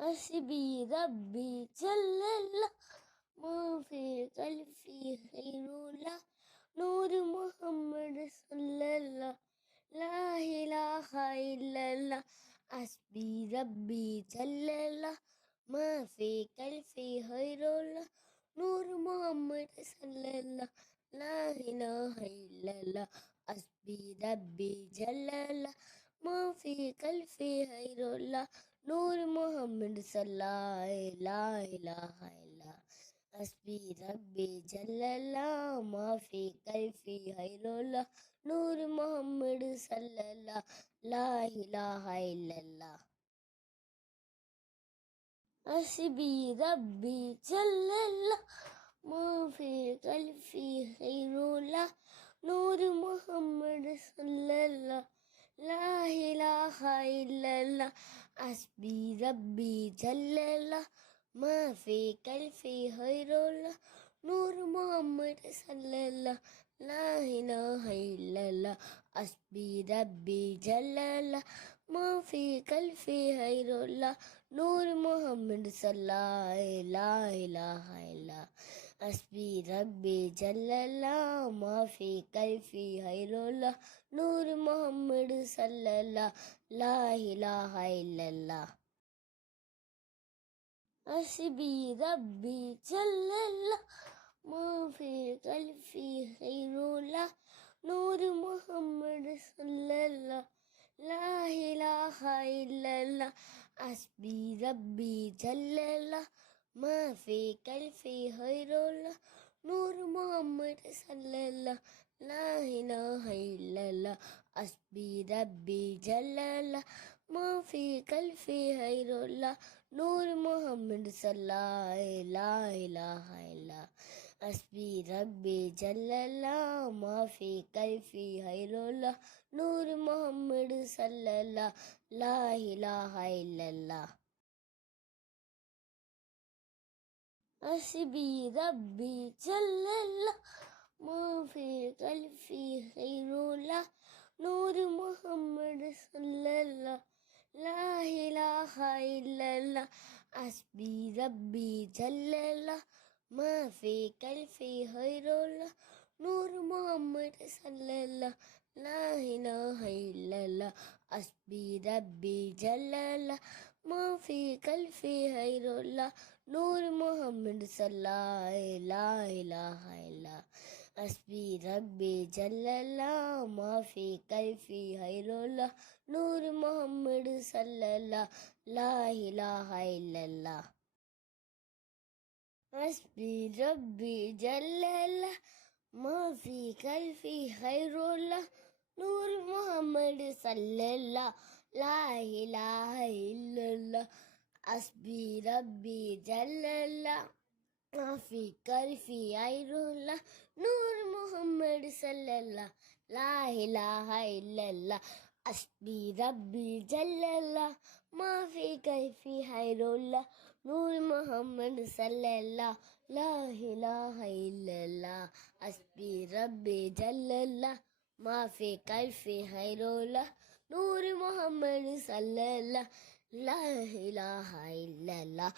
حسبي ربي جل الله ما في قلبي خير الله نور محمد صلى الله لا إله إلا الله حسبي ربي جل الله ما في قلبي خير الله نور محمد صلى الله لا إله إلا الله حسبي ربي جل الله ما في قلبي خير الله نور محمد صلى الله لا إله إلا حسبي ربي جل الله ما في قلبي خير الله نور محمد صلى الله لا إله إلا الله حسبي ربي جل الله ما في قلبي خير الله نور محمد صلى الله لا إله إلا الله حسبي ربي جل الله ما في قلبي خير الله نور محمد صلى الله لا إله إلا الله حسبي ربي جل الله ما في قلبي خير الله نور محمد صلى الله لا إله إلا حسبي ربي جل الله ما في قلبي خير الله نور محمد صلى الله لا إله إلا الله حسبي ربي جل الله ما في قلبي خير الله نور محمد صلى الله لا إله إلا الله حسبي ربي جل الله ما في قلبي خير الله نور محمد صلى الله لا إله إلا الله حسبي ربي جل الله ما في قلبي خير الله نور محمد صلى الله لا إله إلا حسبي ربي جل الله ما في قلبي خير الله نور محمد صلى الله لا إله إلا الله حسبي ربي جل الله ما في قلبي خير الله نور محمد صلى الله لا إله إلا الله حسبي ربي جل الله ما في قلبي خير الله نور محمد صلى الله لا إله إلا الله حسبي ربي جل الله ما في قلبي خير الله نور محمد صلى الله لا إله إلا حسبي ربي جل الله ما في قلبي خير الله نور محمد صلى الله لا إله إلا الله حسبي ربي جل الله ما في قلبي خير الله نور محمد صلى الله لا إله إلا الله حسبي ربي جل الله ما في قلبي خير الله نور محمد صلى الله لا إله إلا الله حسبي ربي جل الله ما في قلبي خير الله نور محمد صلى الله لا إله إلا الله حسبي ربي جل الله ما في قلبي خير الله نور محمد صلى الله لا إله إلا الله